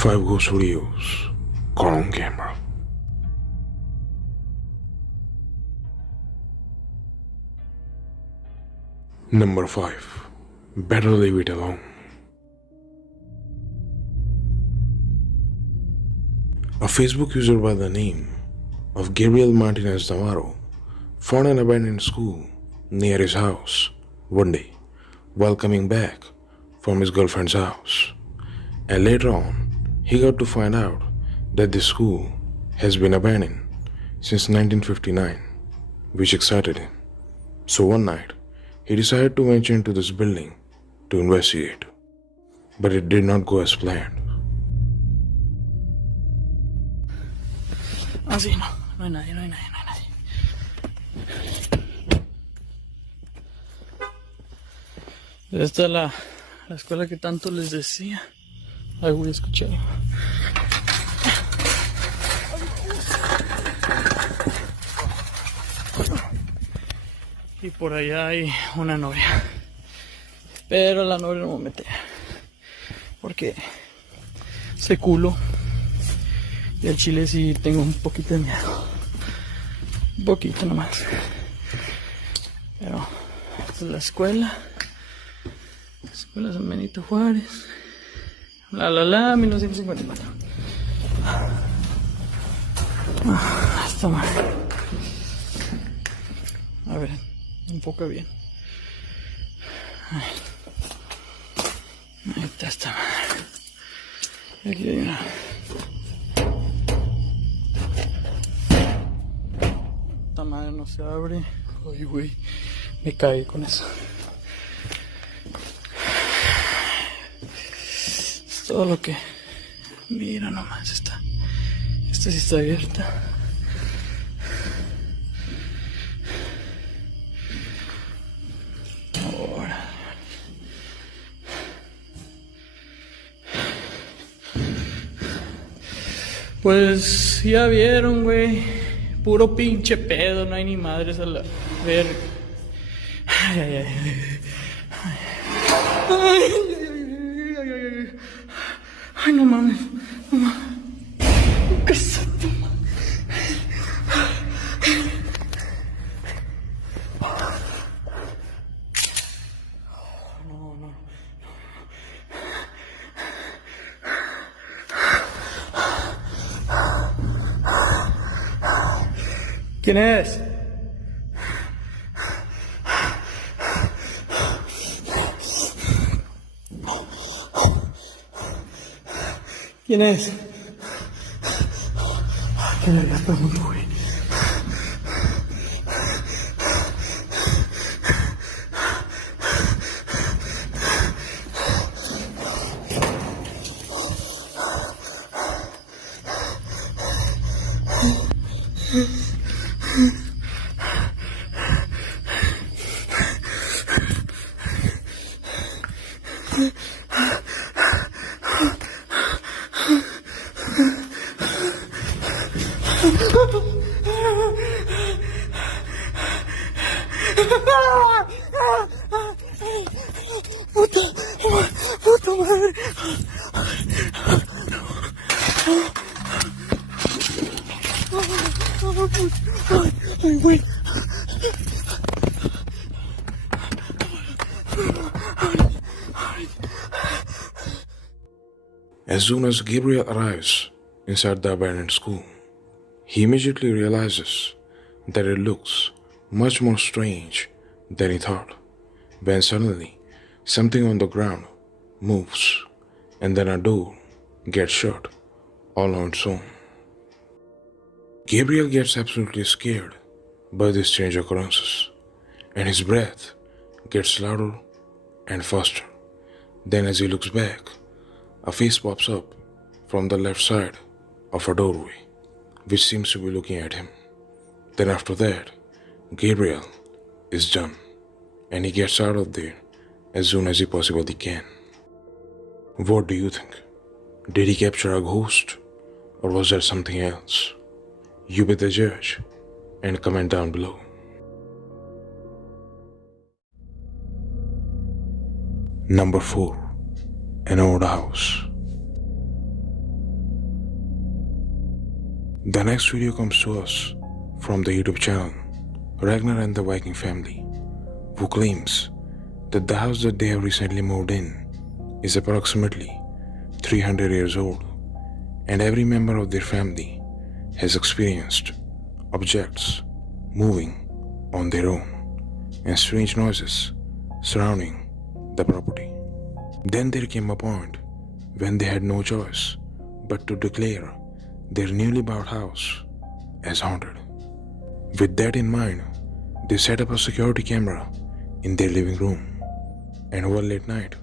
5 ghost videos caught on camera. Number 5. Better leave it alone. A Facebook user by the name of Gabriel Martinez Navarro found an abandoned school near his house one day while coming back from his girlfriend's house. And later on, he got to find out that the school has been abandoned since 1959, which excited him. So one night, he decided to venture into this building to investigate. But it did not go as planned. Ah, sí, no hay nadie. Esta es la escuela que tanto les decía. Ay, voy a escuchar. Y por allá hay una novia. Pero la novia no me mete. Porque ese culo. Y al chile sí tengo un poquito de miedo. Un poquito nomás. Pero esta es la escuela. La escuela San Benito Juárez. 1954. Esta madre. A ver, enfoca bien. Ahí está esta madre. Aquí hay una. Esta madre no se abre. Ay, güey. Me caí con eso. Es todo lo que. Mira nomás esta. Esta sí está abierta. Ahora. Pues ya vieron, güey. Puro pinche pedo, no hay ni madres a la verga. Ay. Ay, no mames. ¿Qué es esto? No. ¿Quién es? ¿Quién es? Que le había preguntado, güey. Puta madre. Ay, güey. As soon as Gabriel arrives inside the abandoned school, he immediately realizes that it looks much more strange than he thought, when suddenly something on the ground moves and then a door gets shut all on its own. Gabriel gets absolutely scared by these strange occurrences, and his breath gets louder and faster. Then as he looks back, a face pops up from the left side of a doorway, which seems to be looking at him. Then after that, Gabriel is done, and he gets out of there as soon as he possibly can. What do you think? Did he capture a ghost, or was there something else? You be the judge, and comment down below. Number 4. An old house. The next video comes to us from the YouTube channel Ragnar and the Viking family, who claims that the house that they have recently moved in is approximately 300 years old, and every member of their family has experienced objects moving on their own and strange noises surrounding the property. Then there came a point when they had no choice but to declare their newly bought house as haunted. With that in mind, they set up a security camera in their living room, and one late night,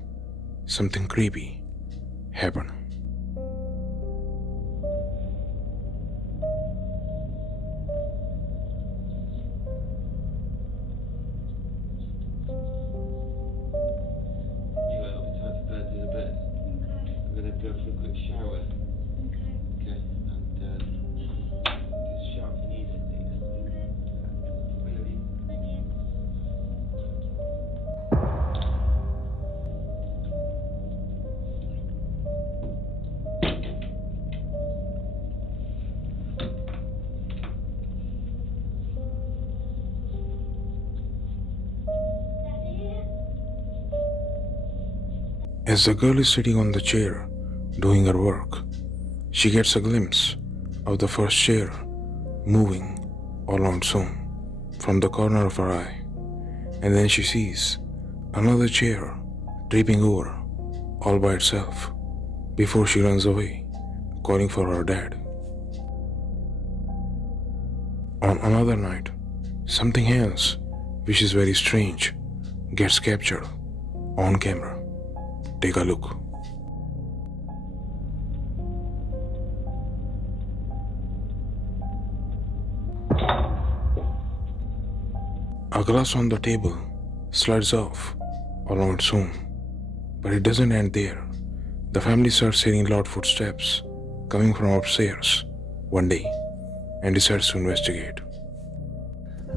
something creepy happened. Go for a quick shower. Okay. And just shout if you need anything. Ready? As the girl is sitting on the chair doing her work, she gets a glimpse of the first chair moving all on its own from the corner of her eye, and then she sees another chair tripping over all by itself before she runs away, calling for her dad. On another night, something else, which is very strange, gets captured on camera. Take a look. A glass on the table slides off all on its own, but it doesn't end there. The family starts hearing loud footsteps coming from upstairs one day and decides to investigate.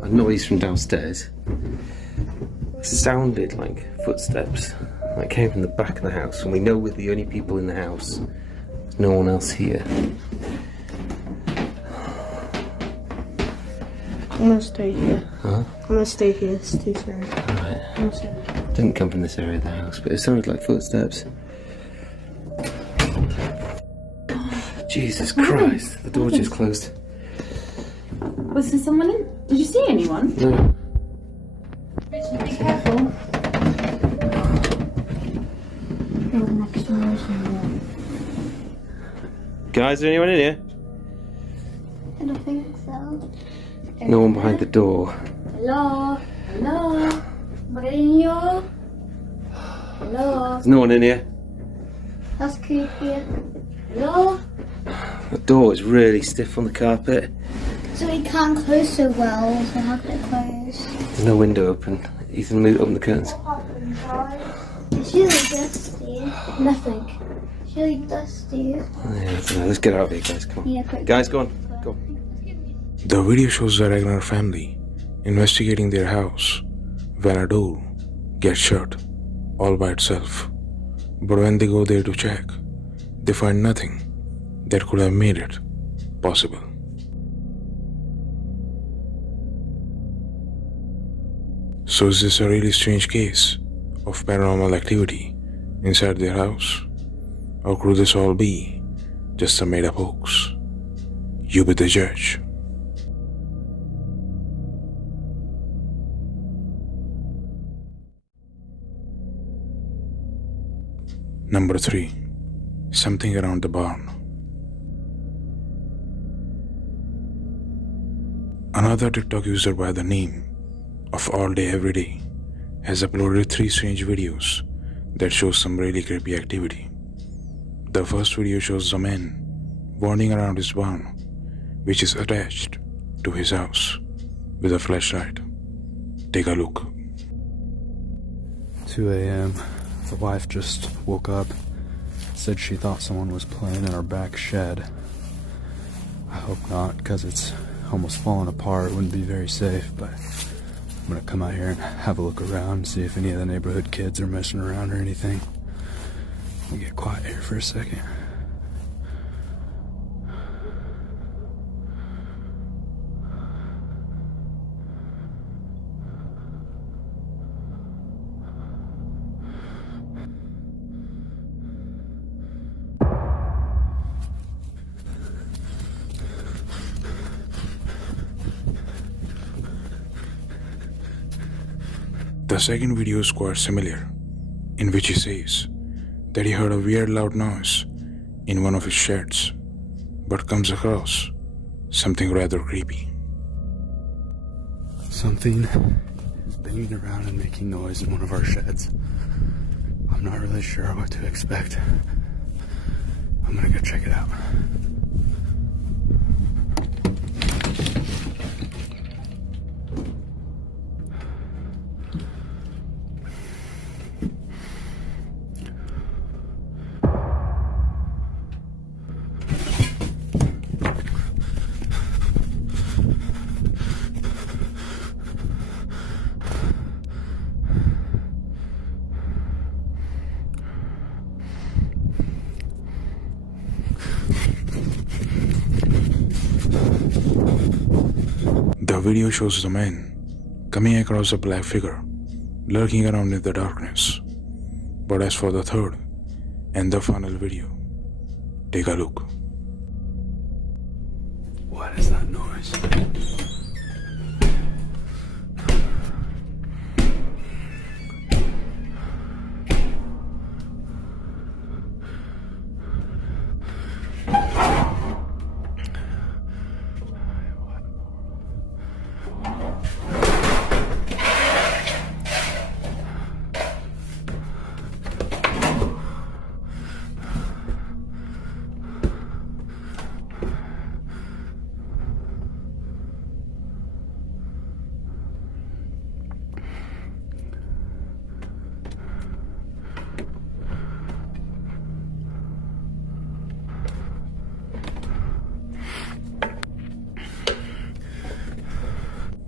A noise from downstairs sounded like footsteps that came from the back of the house, and we know we're the only people in the house. There's no one else here. I'm gonna stay here. Huh? I'm gonna stay here, it's too scary. Alright. I'm gonna stay. Didn't come from this area of the house, but it sounded like footsteps. Jesus Christ, the door just closed. Was there someone in? Did you see anyone? No. Richard, be careful. Guys, is there anyone in here? I don't think so. No one behind the door. Hello? Hello? Mourinho? Hello? There's no one in here. That's creepy. Hello? The door is really stiff on the carpet. So we can't close so well, so how can it close? There's no window open. Ethan, open the curtains. It's really dusty. Nothing. It's really dusty. Yeah, I don't know. Let's get out of here, guys. Come on. Yeah, quick. Guys, go on. Go on. The video shows the Ragnar family investigating their house when a door gets shut all by itself. But when they go there to check, they find nothing that could have made it possible. So is this a really strange case of paranormal activity inside their house? Or could this all be just a made-up hoax? You be the judge. Number 3. Something around the barn. Another TikTok user by the name of All Day Everyday has uploaded 3 strange videos that show some really creepy activity. The first video shows a man wandering around his barn, which is attached to his house, with a flashlight. Take a look. 2 a.m. The wife just woke up, said she thought someone was playing in our back shed. I hope not, because it's almost falling apart. It wouldn't be very safe, but I'm gonna come out here and have a look around, see if any of the neighborhood kids are messing around or anything. Let me get quiet here for a second. The second video is quite similar, in which he says that he heard a weird loud noise in one of his sheds, but comes across something rather creepy. Something is banging around and making noise in one of our sheds. I'm not really sure what to expect. I'm gonna go check it out. The video shows the man coming across a black figure lurking around in the darkness. But as for the third and the final video, take a look. What is that noise?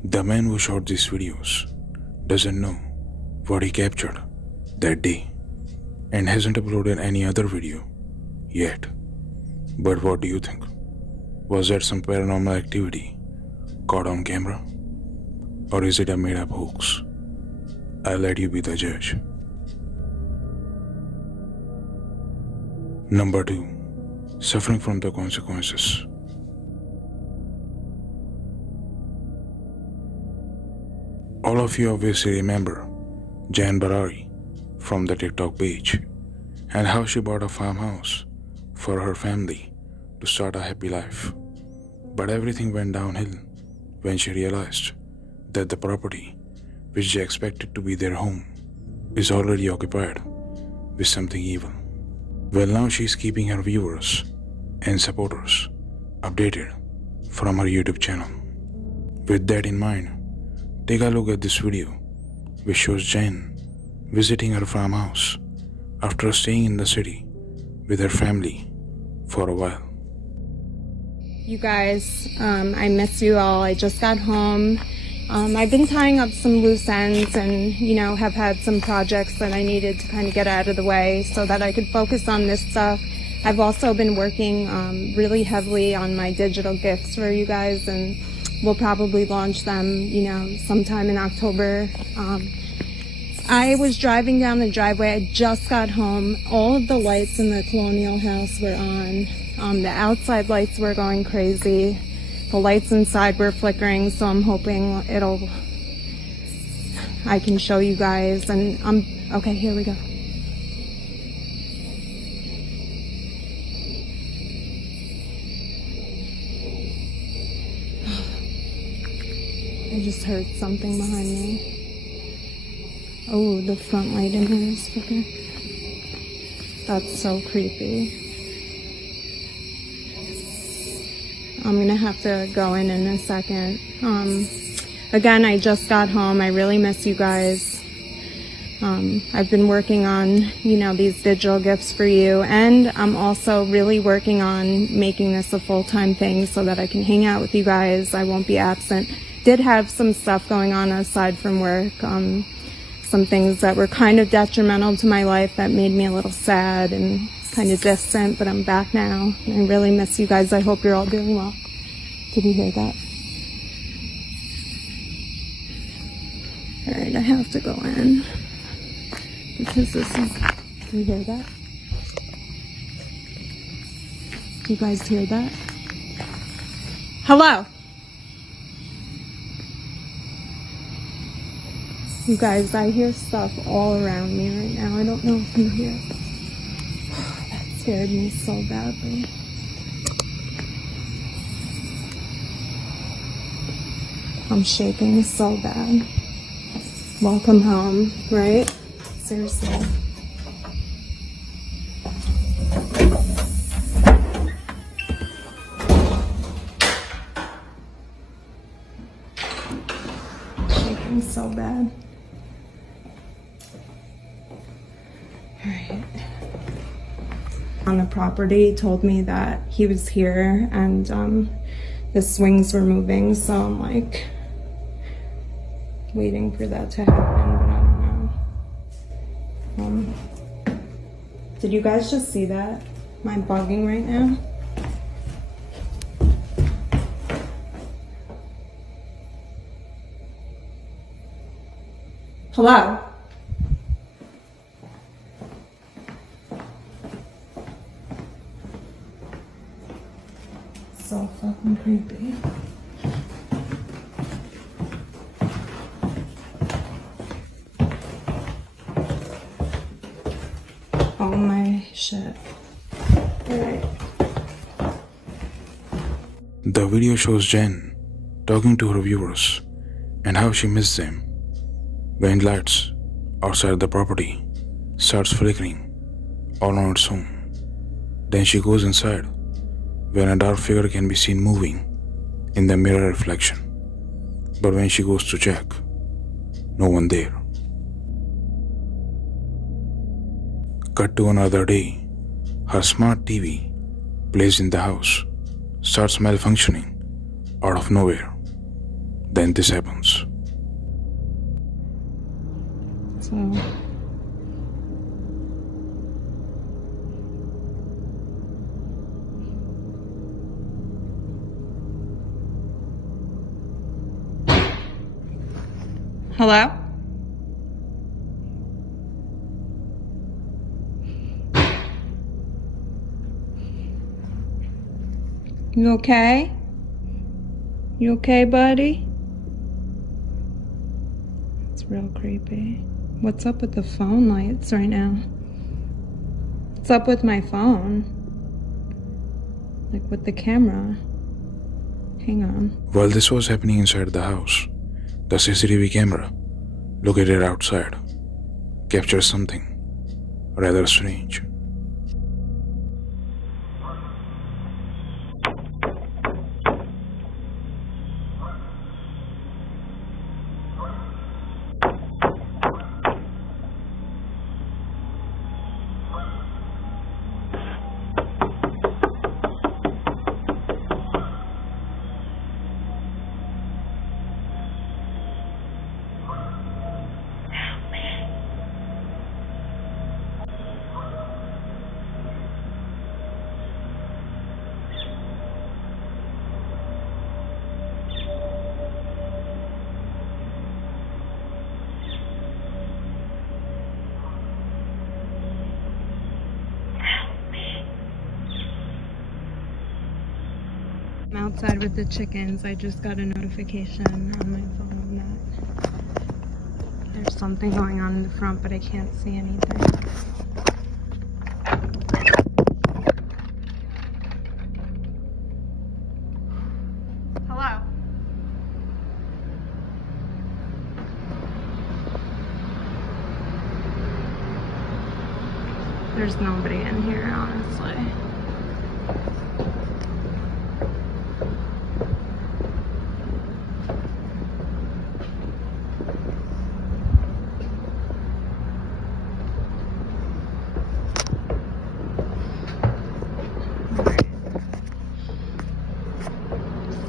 The man who shot these videos doesn't know what he captured that day and hasn't uploaded any other video yet. But what do you think? Was that some paranormal activity caught on camera? Or is it a made-up hoax? I'll let you be the judge. Number 2. Suffering from the consequences. All of you obviously remember Jan Barari from the TikTok page and how she bought a farmhouse for her family to start a happy life. But everything went downhill when she realized that the property, which they expected to be their home, is already occupied with something evil. Well, now she's keeping her viewers and supporters updated from her YouTube channel. With that in mind, take a look at this video, which shows Jen visiting her farmhouse after staying in the city with her family for a while. You guys, I miss you all. I just got home. I've been tying up some loose ends and, have had some projects that I needed to kind of get out of the way so that I could focus on this stuff. I've also been working really heavily on my digital gifts for you guys, and we'll probably launch them, sometime in October. I was driving down the driveway. I just got home. All of the lights in the colonial house were on. The outside lights were going crazy. The lights inside were flickering, so I'm hoping I can show you guys. And okay, here we go. I just heard something behind me. Oh, the front light in here is flickering. That's so creepy. I'm gonna have to go in a second. Again, I just got home. I really miss you guys. I've been working on, these digital gifts for you, and I'm also really working on making this a full-time thing so that I can hang out with you guys. I won't be absent. Did have some stuff going on aside from work, some things that were kind of detrimental to my life that made me a little sad and kind of distant, but I'm back now. I really miss you guys. I hope you're all doing well. Did you hear that? Alright, I have to go in because this is... Do you hear that? Do you guys hear that? Hello? You guys, I hear stuff all around me right now. I don't know if you hear it. That scared me so badly. I'm shaking so bad. Welcome home, right? Seriously. Shaking so bad. Alright. On the property told me that he was here and the swings were moving, so I'm like waiting for that to happen, but I don't know. Did you guys just see that? Am I bugging right now? Hello? So fucking creepy. Oh my shit. Alright. The video shows Jen talking to her viewers and how she missed them when lights outside the property starts flickering all on its own. Then she goes inside when a dark figure can be seen moving in the mirror reflection. But when she goes to check, no one there. Cut to another day, her smart TV placed in the house starts malfunctioning out of nowhere. Then this happens. So hello? You okay? You okay, buddy? It's real creepy. What's up with the phone lights right now? What's up with my phone? Like with the camera. Hang on. While this was happening inside the house, the CCTV camera located outside captures something rather strange. I'm outside with the chickens. I just got a notification on my phone that there's something going on in the front, but I can't see anything. Hello? There's nobody in here, honestly.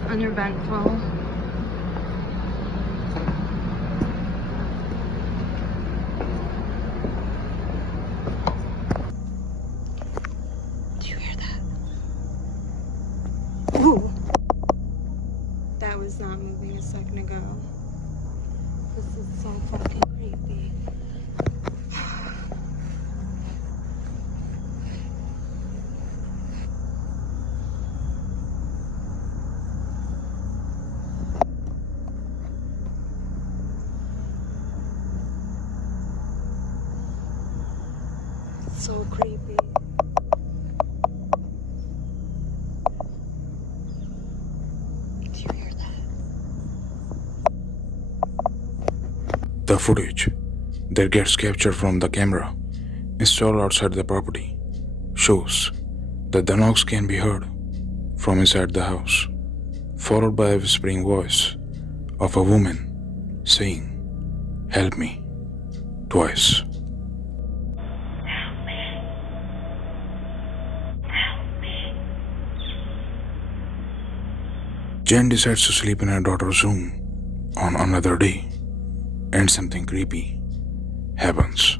Uneventful. Do you hear that? Ooh. That was not moving a second ago. This is so fucking creepy. so creepy. Do you hear that? The footage that gets captured from the camera installed outside the property shows that the knocks can be heard from inside the house, followed by a whispering voice of a woman saying, "Help me," twice. Jen decides to sleep in her daughter's room on another day, and something creepy happens.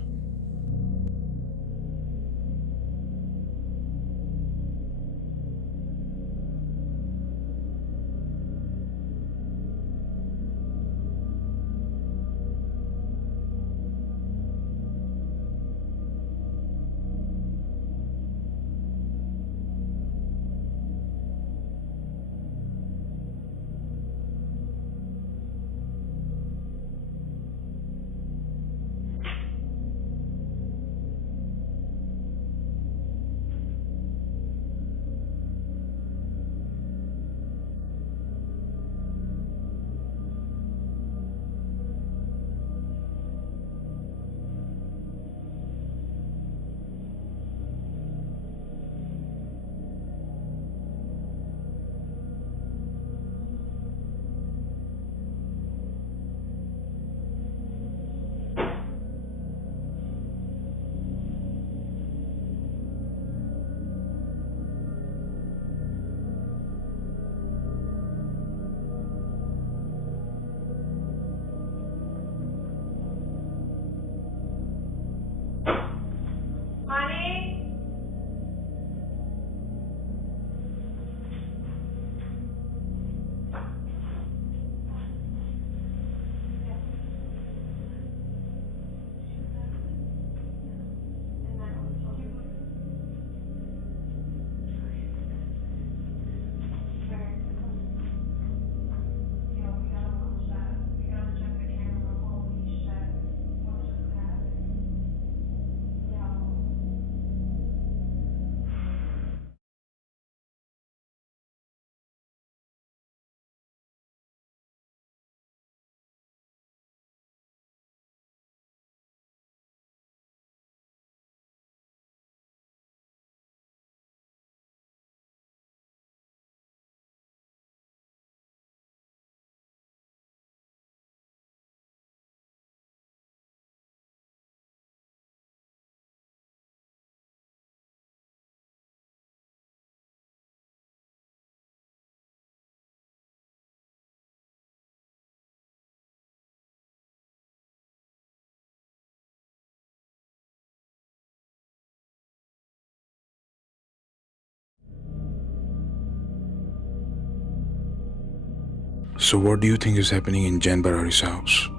So what do you think is happening in Jen Barari's house?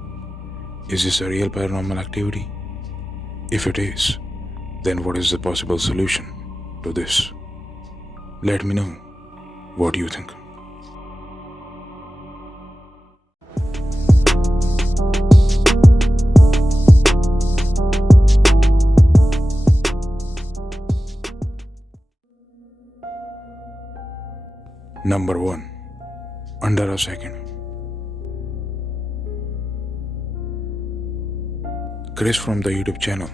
Is this a real paranormal activity? If it is, then what is the possible solution to this? Let me know what you think. Number 1. Under a second. Chris from the YouTube channel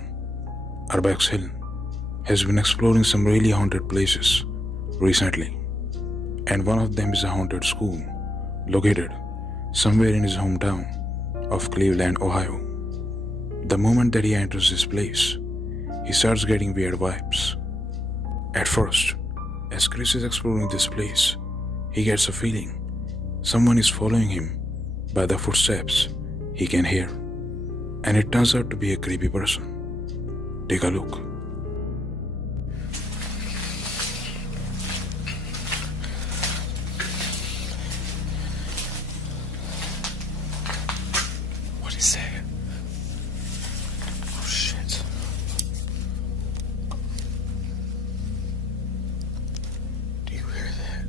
Urbex Hill has been exploring some really haunted places recently, and one of them is a haunted school located somewhere in his hometown of Cleveland, Ohio. The moment that he enters this place, he starts getting weird vibes. At first, as Chris is exploring this place, he gets a feeling someone is following him by the footsteps he can hear, and it turns out to be a creepy person. Take a look. What is that? Oh shit. Do you hear that?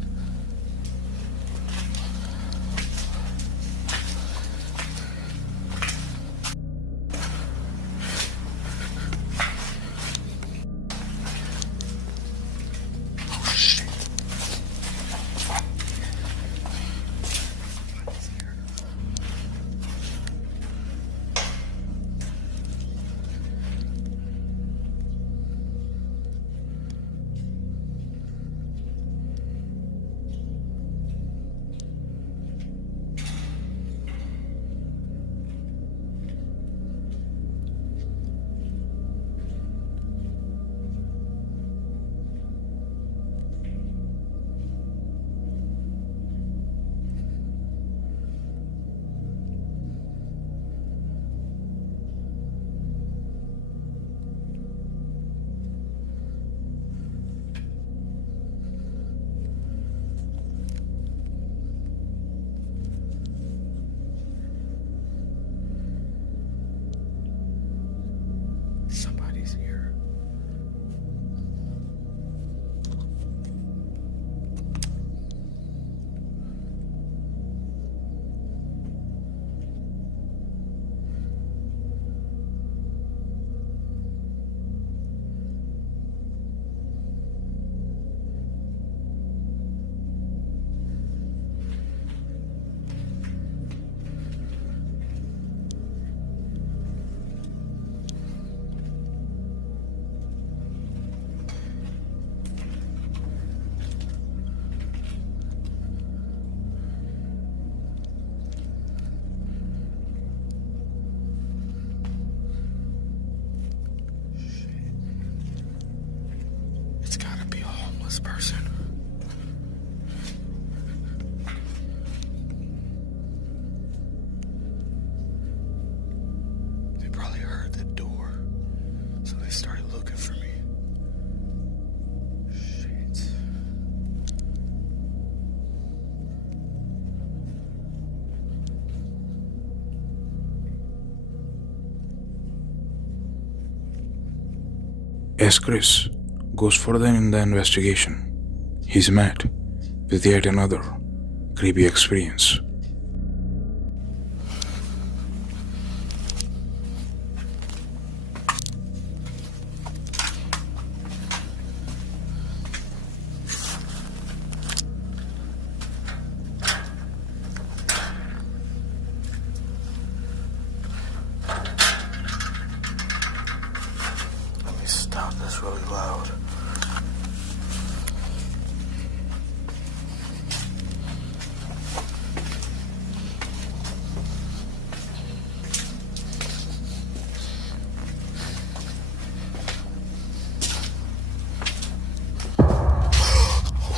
As Chris goes further in the investigation, he's met with yet another creepy experience. Let me stop this really loud.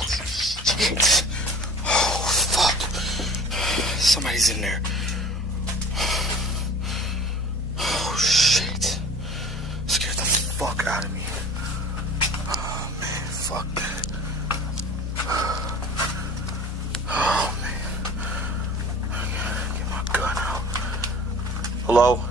Shit. Oh, fuck. Somebody's in there. Oh, shit. Scared the fuck out of me. Oh, man. Fuck that. Oh, man. I gotta get my gun out. Hello?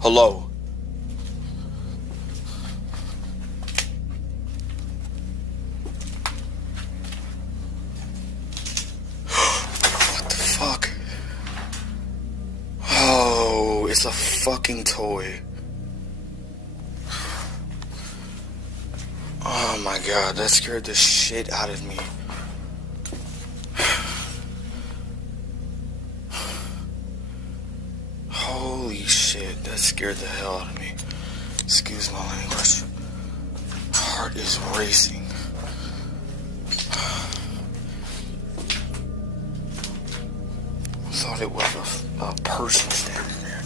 Hello? What the fuck? Oh, it's a fucking toy. Oh my god, that scared the shit out of me. Holy shit, that scared the hell out of me. Excuse my language. My heart is racing. I thought it was a person standing there.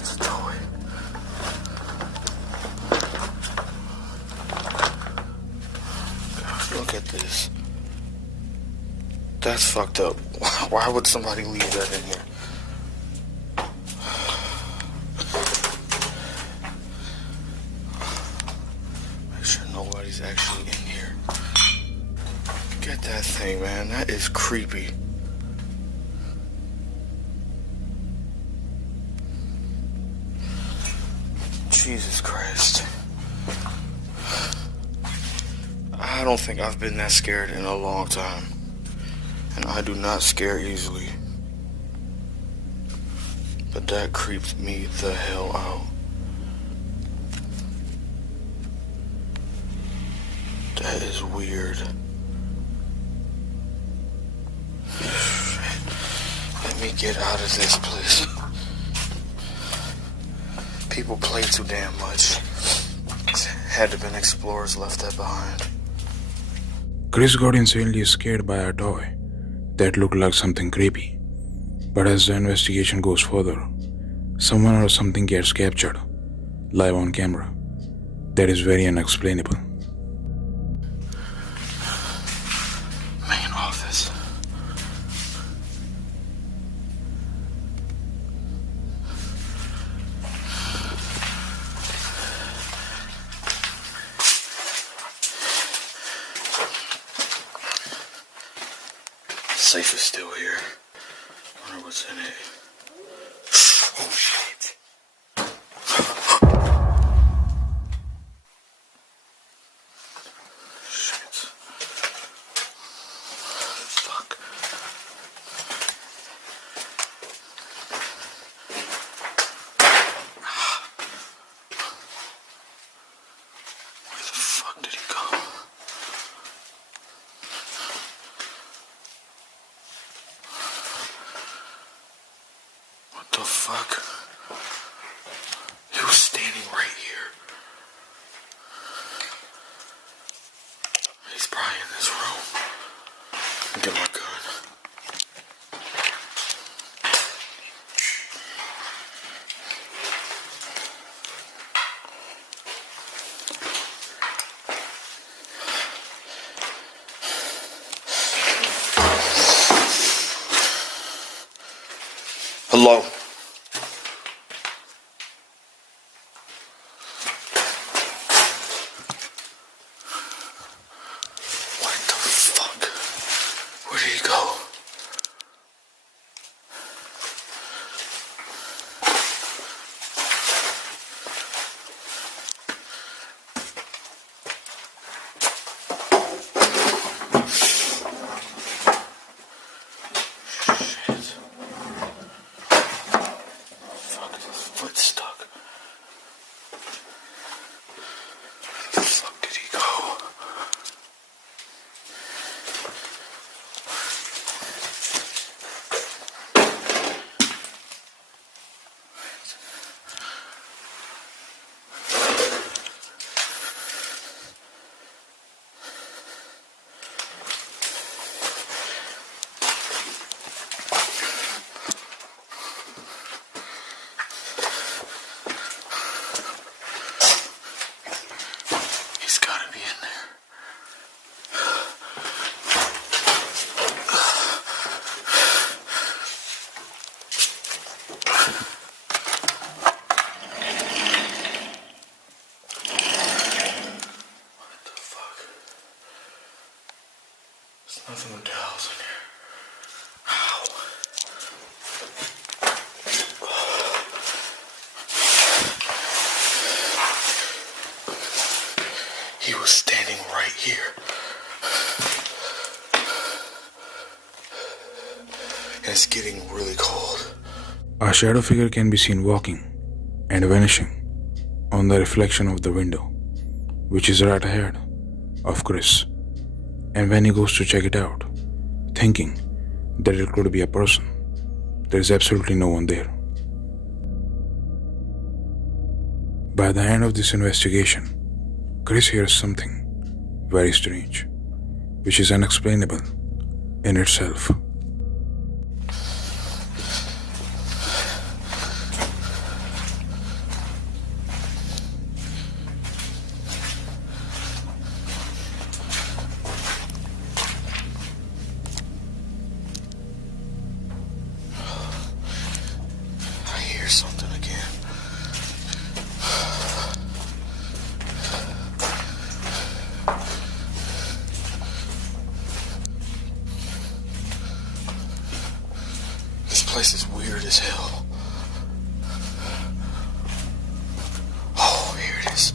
It's a toy. God, look at this. That's fucked up. Why would somebody leave that in here? Make sure nobody's actually in here. Get that thing, man. That is creepy. Jesus Christ. I don't think I've been that scared in a long time. And I do not scare easily. But that creeped me the hell out. That is weird. Let me get out of this place. People play too damn much. Had to been explorers left that behind. Chris got insanely scared by a toy that looked like something creepy. But as the investigation goes further, someone or something gets captured live on camera. That is very unexplainable. Main office. Safe is still here. Wonder what's in it. Oh shit. Shit. Fuck. Where the fuck did he go? What the fuck? He was standing right here. He's probably in this room. Get my gun. Hello. the fuck? There's nothing but dolls in here. Ow. He was standing right here. And it's getting really cold. A shadow figure can be seen walking and vanishing on the reflection of the window, which is right ahead of Chris. And when he goes to check it out, thinking that it could be a person, there is absolutely no one there. By the end of this investigation, Chris hears something very strange, which is unexplainable in itself. I hear something again. This place is weird as hell. Oh, here it is.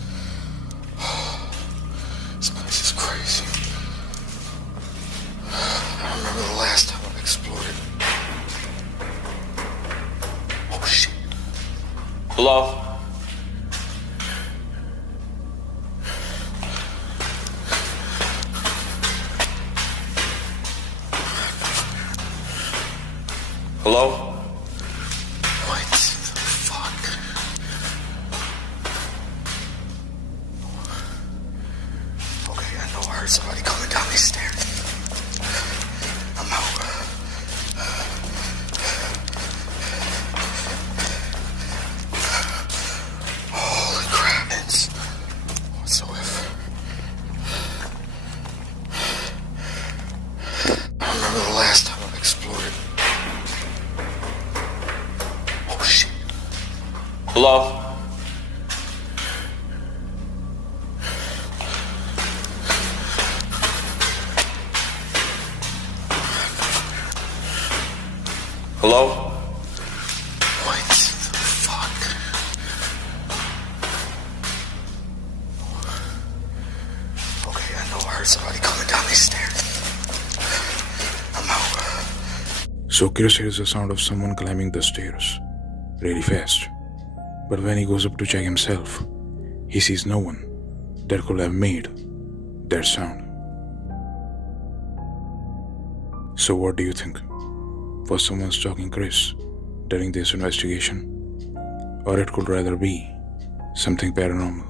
This place is crazy. I remember the last time I explored it. Oh shit. Hello? Hello? What the fuck? Okay, I know I heard somebody coming down these stairs. I'm out. Holy crap. It's whatsoever. I remember the last time I explored it. Oh shit. Hello? Hello? What the fuck? Okay, I know I heard somebody coming down these stairs. I'm out. So Chris hears the sound of someone climbing the stairs really fast. But when he goes up to check himself, he sees no one that could have made that sound. So what do you think? Was someone stalking Chris during this investigation? Or it could rather be something paranormal?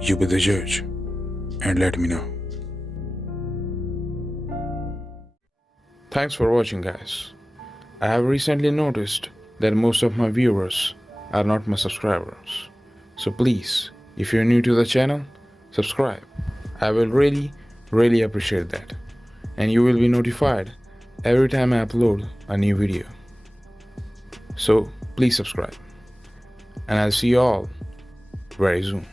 You be the judge and let me know. Thanks for watching, guys. I have recently noticed that most of my viewers are not my subscribers. So please, if you're new to the channel, subscribe. I will really appreciate that. And you will be notified every time I upload a new video. So please subscribe. And I'll see you all very soon.